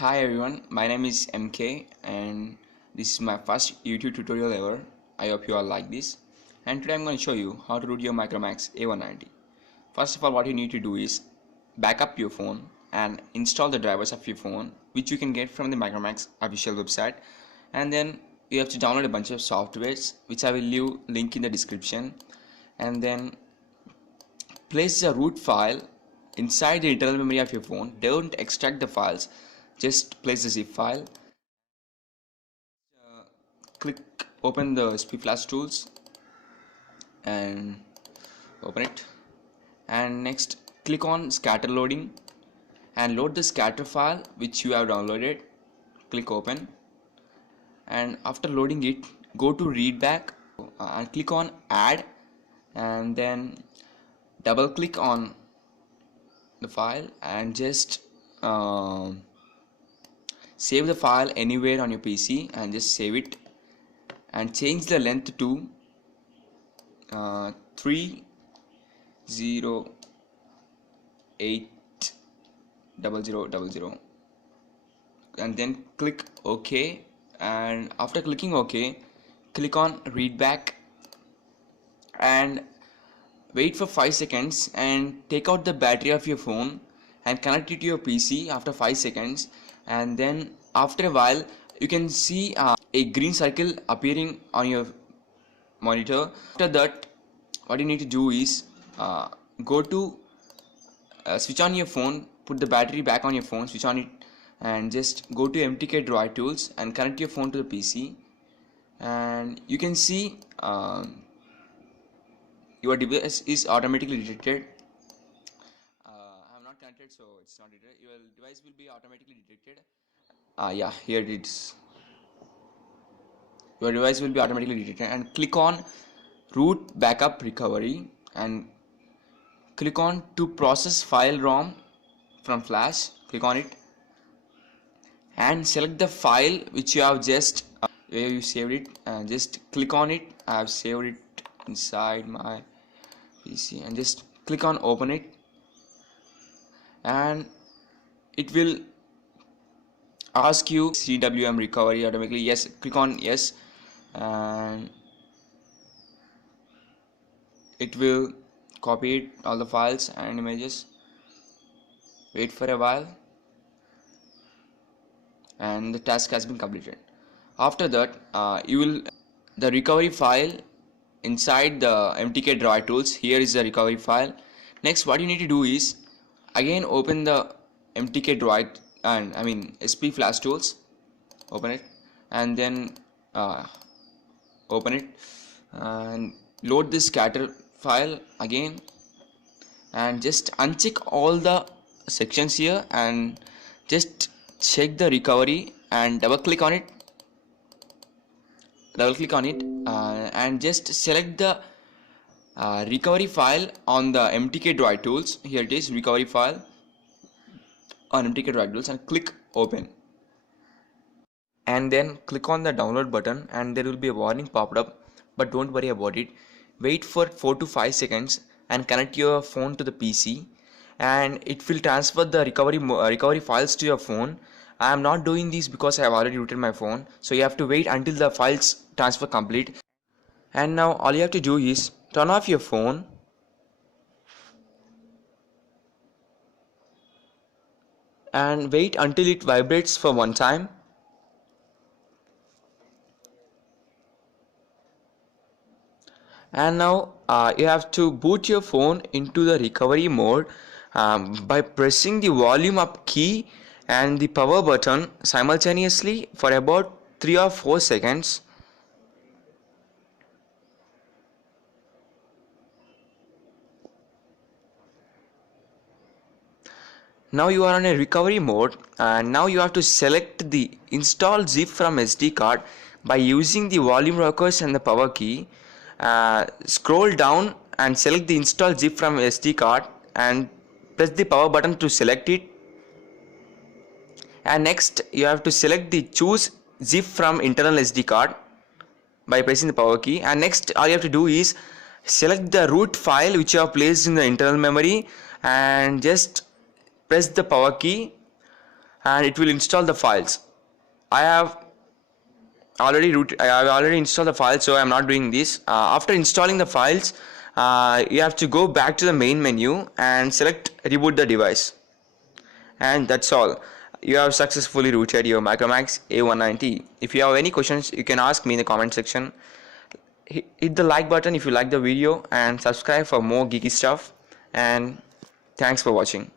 Hi everyone, my name is MK and this is my first YouTube tutorial ever. I hope you all like this. And today I'm going to show you how to root your Micromax A190. First of all, what you need to do is back up your phone and install the drivers of your phone, which you can get from the Micromax official website. And then you have to download a bunch of softwares, which I will leave link in the description. And then place the root file inside the internal memory of your phone. Don't extract the files, just place the zip file. Click open the SPFlash tools and open it, and next click on scatter loading and load the scatter file which you have downloaded. Click open, and after loading it, go to readback and click on add, and then double click on the file and just save the file anywhere on your PC and just save it, and change the length to 3080000, and then click OK. And after clicking OK, click on readback and wait for 5 seconds and take out the battery of your phone and connect it to your PC after 5 seconds. And then after a while you can see a green circle appearing on your monitor. After that, what you need to do is go to switch on your phone, put the battery back on your phone, switch on it, and just go to MTK Droid Tools and connect your phone to the PC, and you can see your device is automatically detected. I am not connected, so it's not detected. Your device will be automatically detected. Yeah, here it is. Your device will be automatically detected, and click on root backup recovery and click on to process file ROM from flash. Click on it and select the file which you have just where you saved it, and just click on it. I have saved it inside my PC, and just click on open it, and it will ask you CWM recovery automatically. Yes, click on yes, and it will copy it, all the files and images. Wait for a while, and the task has been completed. After that, you will the recovery file inside the MTK Droid Tools. Here is the recovery file. Next, what you need to do is again open the MTK Droid and SPFlash Tools. Open it, and then open it and load this scatter file again, and just uncheck all the sections here and just check the recovery and double click on it, and just select the recovery file on the MTK Droid Tools. Here it is, recovery file on MTK Droid Tools, and click open, and then click on the download button, and there will be a warning popped up, but don't worry about it. Wait for 4 to 5 seconds and connect your phone to the PC, and it will transfer the recovery files to your phone. I am not doing this because I have already rooted my phone, so you have to wait until the files transfer complete. And now all you have to do is turn off your phone and wait until it vibrates for one time. And now you have to boot your phone into the recovery mode by pressing the volume up key and the power button simultaneously for about 3 or 4 seconds. Now you are on a recovery mode, and now you have to select the install zip from SD card by using the volume rockers and the power key. Scroll down and select the install zip from SD card and press the power button to select it. And next you have to select the choose zip from internal SD card by pressing the power key. And next all you have to do is select the root file which you have placed in the internal memory and just press the power key, and it will install the files. I have already installed the files, so I'm not doing this. After installing the files, you have to go back to the main menu and select reboot the device, and that's all. You have successfully rooted your Micromax A190. If you have any questions, you can ask me in the comment section. Hit the like button if you like the video, and subscribe for more geeky stuff, and thanks for watching.